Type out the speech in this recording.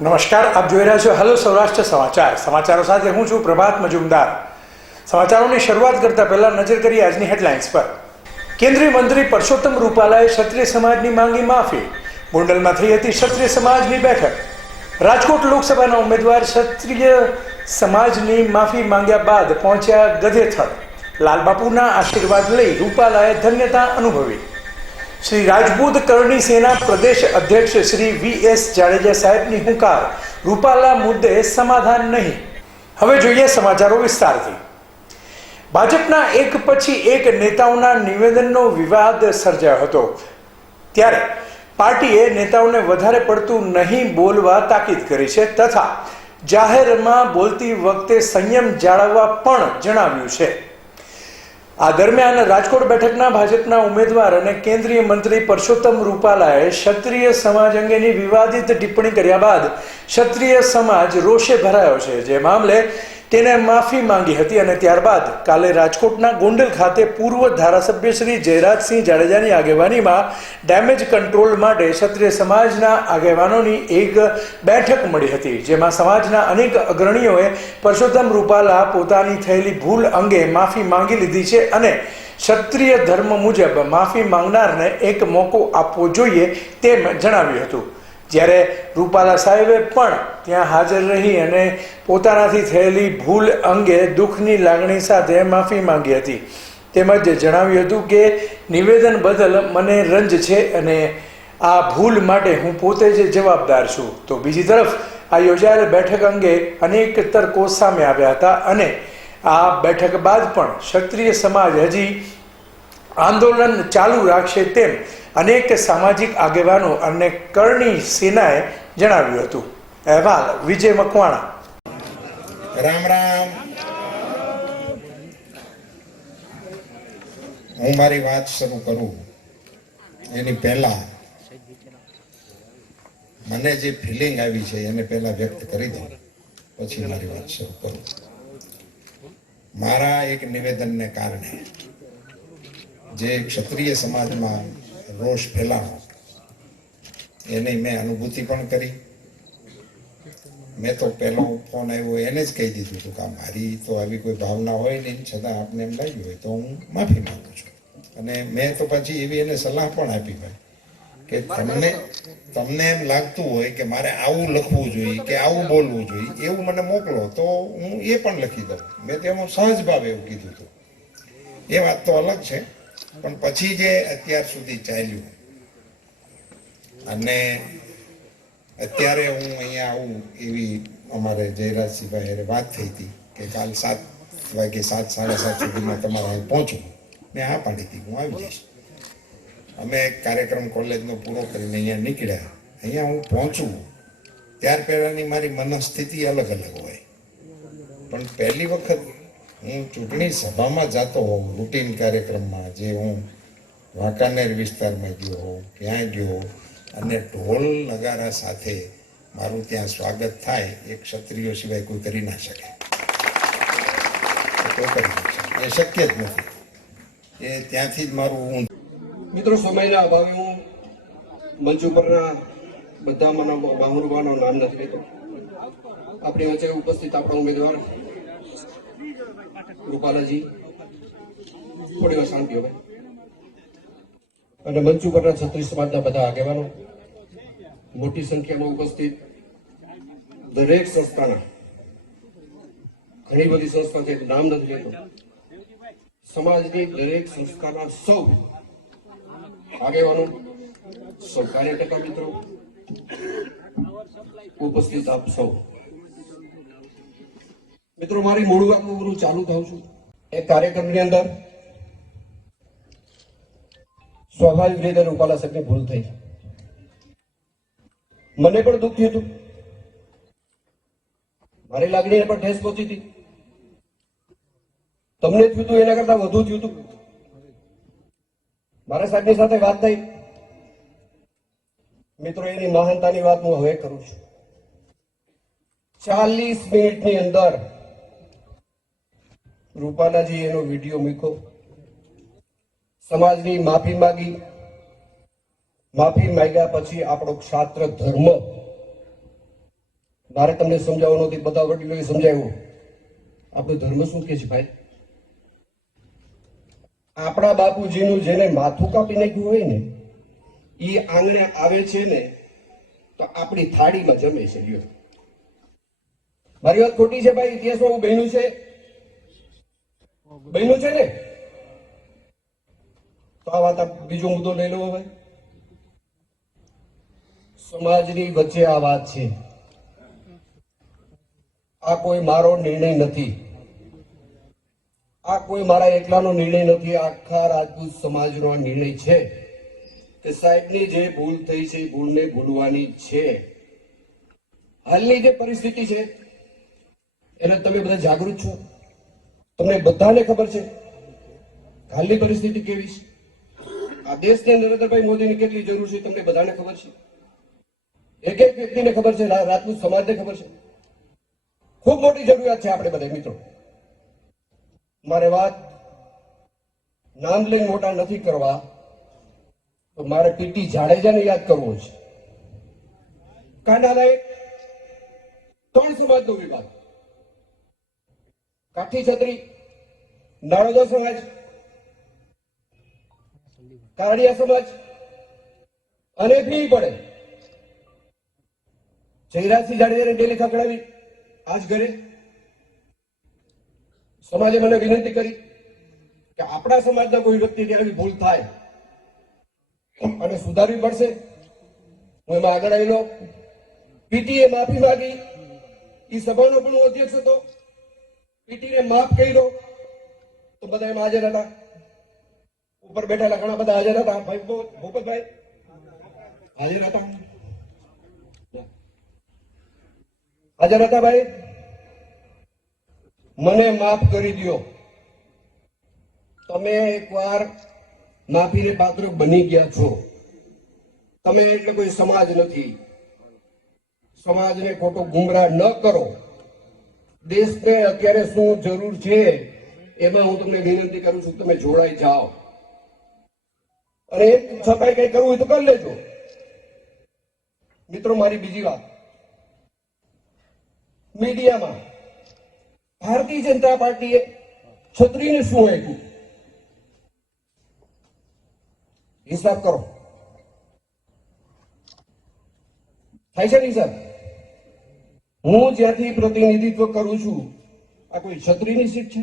નમસ્કાર, આપ જોઈ રહ્યા છો હેલો સૌરાષ્ટ્ર સમાચાર. સમાચારો સાથે હું છું પ્રભાત મજુમદાર. સમાચારોની શરૂઆત કરતા પહેલા નજર કરીએ આજની હેડલાઇન્સ પર. કેન્દ્રીય મંત્રી પરસોત્તમ રૂપાલાએ ક્ષત્રિય સમાજની માંગી માફી. ગોંડલમાં થઈ હતી ક્ષત્રિય સમાજની બેઠક. રાજકોટ લોકસભાના ઉમેદવાર ક્ષત્રિય સમાજની માફી માંગ્યા બાદ પહોંચ્યા ગધેથળ. લાલબાપુના આશીર્વાદ લઈ રૂપાલાએ ધન્યતા અનુભવી. શ્રી રાજપૂત કરણી સેના પ્રદેશ અધ્યક્ષ શ્રી વી એસ જાડેજા સાહેબની હુંકાર. રૂપાલા મુદ્દે સમાધાન નહીં. હવે જોઈએ સમાચારો વિસ્તારથી. ભાજપના એક પછી એક નેતાઓના નિવેદનનો વિવાદ સર્જાયો હતો. ત્યારે પાર્ટીએ નેતાઓને વધારે પડતું નહીં બોલવા તાકીદ કરી છે તથા જાહેરમાં બોલતી વખતે સંયમ જાળવવા પણ જણાવ્યું છે. આ દરમિયાન રાજકોટ બેઠકના ભાજપના ઉમેદવાર અને કેન્દ્રીય મંત્રી પરસોત્તમ રૂપાલાએ ક્ષત્રિય સમાજ અંગેની વિવાદિત ટિપ્પણી કર્યા બાદ ક્ષત્રિય સમાજ રોષે ભરાયો છે. જે મામલે તેને માફી માંગી હતી અને ત્યારબાદ કાલે રાજકોટના ગોંડલ ખાતે પૂર્વ ધારાસભ્ય શ્રી જયરાજસિંહ જાડેજાની આગેવાનીમાં ડેમેજ કંટ્રોલ માટે ક્ષત્રિય સમાજના આગેવાનોની એક બેઠક મળી હતી, જેમાં સમાજના અનેક અગ્રણીઓએ પરસોત્તમ રૂપાલા પોતાની થયેલી ભૂલ અંગે માફી માંગી લીધી છે અને ક્ષત્રિય ધર્મ મુજબ માફી માંગનારને એક મોકો આપવો જોઈએ તેમ જણાવ્યું હતું. જ્યારે રૂપાલા સાહેબે પણ ત્યાં હાજર રહી અને પોતાનાથી થયેલી ભૂલ અંગે દુઃખની લાગણી સાથે માફી માંગી હતી. તેમજ જણાવ્યું હતું કે, નિવેદન બદલ મને રંજ છે અને આ ભૂલ માટે હું પોતે જ જવાબદાર છું. તો બીજી તરફ, આ યોજાયેલ બેઠક અંગે અનેક તર્કો સામે આવ્યા હતા અને આ બેઠક બાદ પણ ક્ષત્રિય સમાજ હજી આંદોલન ચાલુ રાખશે તેમ અનેક સામાજિક આગેવાનો અને કરણી સેનાએ જણાવ્યું હતું. અહેવાલ વિજય મકવાણા. રામ રામ. હું મારી વાત શરૂ કરું. એની પહેલા મને જે ફિલિંગ આવી છે, એને પહેલા વ્યક્ત કરી દઉં પછી મારી વાત શરૂ કરું. મારા એક નિવેદનને કારણે જે ક્ષત્રિય સમાજમાં રોષ ફેલાવો એની મેં અનુભૂતિ પણ કરી. મેં તો પહેલો ફોન આવ્યો, એને જ કહી દીધું હતું કે મારી તો આવી કોઈ ભાવના હોય નહીં, છતાં આપને એમ લાગ્યું હોય તો હું માફી માંગુ છું. અને મેં તો પછી એવી એને સલાહ પણ આપી ભાઈ, કે તમને તમને એમ લાગતું હોય કે મારે આવું લખવું જોઈએ, કે આવું બોલવું જોઈએ, એવું મને મોકલો, તો હું એ પણ લખી દઉં. મેં તો એમાં સહજ ભાવે એવું કીધું હતું. એ વાત તો અલગ છે. પણ પછી જે અત્યાર સુધી ચાલ્યું, અને અત્યારે હું અહીંયા આવું એવી અમારે જયરાજસિંહભાઈ હારે વાત થઈ હતી કે કાલ સાત વાગે, સાત, સાડા સાત સુધીમાં તમારે અહીં પહોંચું મેં હા પાડી હતી, હું આવી જઈશ. અમે કાર્યક્રમ કોલેજનો પૂરો કરીને અહીંયા નીકળ્યા. અહીંયા હું પહોંચું, ત્યાર પહેલાંની મારી મનસ્થિતિ અલગ અલગ હોય. પણ પહેલી વખત હું ચૂંટણી સભામાં જતો હોઉં, રૂટીન કાર્યક્રમમાં, જે હું વાંકાનેર વિસ્તારમાં ગયો હોઉં ક્યાંય ગયો અને ઢોલ નગારા સાથે મારું ત્યાં સ્વાગત થાય એ ક્ષત્રિયો સિવાય કોઈ કરી ના શકે. એ શક્ય જ નથી. એ ત્યાંથી જ મારું હું મિત્રો, સમયના અભાવે હું મંચ ઉપરના બધા મને બાહુરવાનો નામ નથી લેતો. આપણી વચ્ચે ઉપસ્થિત આપણા ઉમેદવાર રૂપાલાજી થોડી વાર શાંતિ હવે અને મંચ ઉપરના છત્રીસ સમાજના બધા આગેવાનો, મોટી સંખ્યામાં ઉપસ્થિત દરેક સંસ્થાના, ઘણી બધી સંસ્થા છે, નામ નથી લેતો. સમાજની દરેક સંસ્થાના સૌ આગેવાનો, સૌ કાર્યકર્તા મિત્રો, ઉપસ્થિત આપ સૌ. મિત્રો, મારી મૂળ વાતમાં હું ચાલુ થાઉં છું. એક કાર્યક્રમની અંદર સ્વાભાવિક રીતે રૂપાલા સાહેબની ભૂલ થઈ મને પણ દુઃખ થયું હતું. મારી લાગણીને પણ ઠેસ પહોંચી હતી. તમને થયું હતું, એના કરતા વધુ થયું હતું. મારા સાહેબની સાથે વાત થઈ. મિત્રો, એની મહાનતાની વાત હું હવે કરું છું. ચાલીસ મિનિટની અંદર રૂપાલાજી એનો વીડિયો મૂક્યો. સમાજની માફી માગી. માફી માંગ્યા પછી આપણો ક્ષાત્ર ધર્મ. મારે તમને સમજાવવાનું નથી, બધા વડીલોએ સમજાવ્યું. આપણો ધર્મ શું કે છે ભાઈ? આપણા બાપુજીનું જેને માથું કાપી નાખ્યું હોય ને એ આંગણે આવે છે ને, તો આપણી થાળીમાં જમે છે મારી વાત ખોટી છે ભાઈ? ઇતિહાસમાં હું બહેનું છે. બહેનું છે ને? તો આ વાત બીજો મુદ્દો લઈ લો હવે. સમાજની વચ્ચે આ વાત છે. આ કોઈ મારો નિર્ણય નથી. આ કોઈ મારા એકલાનો નિર્ણય નથી. આખા રાજપૂત સમાજનો આ નિર્ણય છે કે સાહેબની જે ભૂલ થઈ છે, એ ભૂલને ભૂલવાની છે. હાલની જે પરિસ્થિતિ છે, એને તમે બધા જાગૃત છો? તમને બધાને ખબર છે? હાલની પરિસ્થિતિ કેવી છે? આ દેશને નરેન્દ્રભાઈ મોદીની કેટલી જરૂર છે તમને બધાને ખબર છે? એક એક વ્યક્તિને ખબર છે રાજપૂત સમાજને ખબર છે? ખૂબ મોટી જરૂરિયાત છે આપણે બધા મિત્રો. મારે વાત નામ લઈને મોટા નથી કરવા, તો મારે પીટી જાડેજાને યાદ કરવો છે. કાંડાના એક ત્રણ સમાજનો વિભાગ કાઠી છત્રી. નાળોદા સમાજ કારડિયા સમાજ. અને ભી પડે. જયરાજસિંહ જાડેજાને ડેલી ખકડાવી આજ ઘરે. સમાજે મને વિનંતી કરી કે આપણા સમાજના કોઈ વ્યક્તિ આવી ભૂલ થાય અને સુધારવી પડશે, હું એમાં આગળ આવેલો. પીટીએ માફી માંગી. એ સભાનો પણ હું અધ્યક્ષ હતો. પીટીને માફ કર્યો તો બધા એમાં હાજર હતા. ઉપર બેઠેલા ઘણા બધા હાજર હતા. ભાઈ ભૂપતભાઈ? હાજર હતા. હાજર હતા ભાઈ? મને માફ કરી દ્યો. તમે એકવાર માફીને પાત્ર બની ગયા છો. તમે એટલે કોઈ સમાજ નથી. સમાજને ખોટો ગુમરાહ ન કરો. દેશને અત્યારે શું જરૂર છે, એમાં હું તમને વિનંતી કરું છું, તમે જોડાઈ જાઓ. અને છતાંય કઈ કરવું હોય તો કરી લેજો. મિત્રો, મારી બીજી વાત. મીડિયામાં ભારતીય જનતા પાર્ટીએ છત્રીને શું આપ્યું? હિસાબ કરો. થાય છે ને હિસાબ? હું જ્યાંથી પ્રતિનિધિત્વ કરું છું આ કોઈ છત્રીની સીટ છે?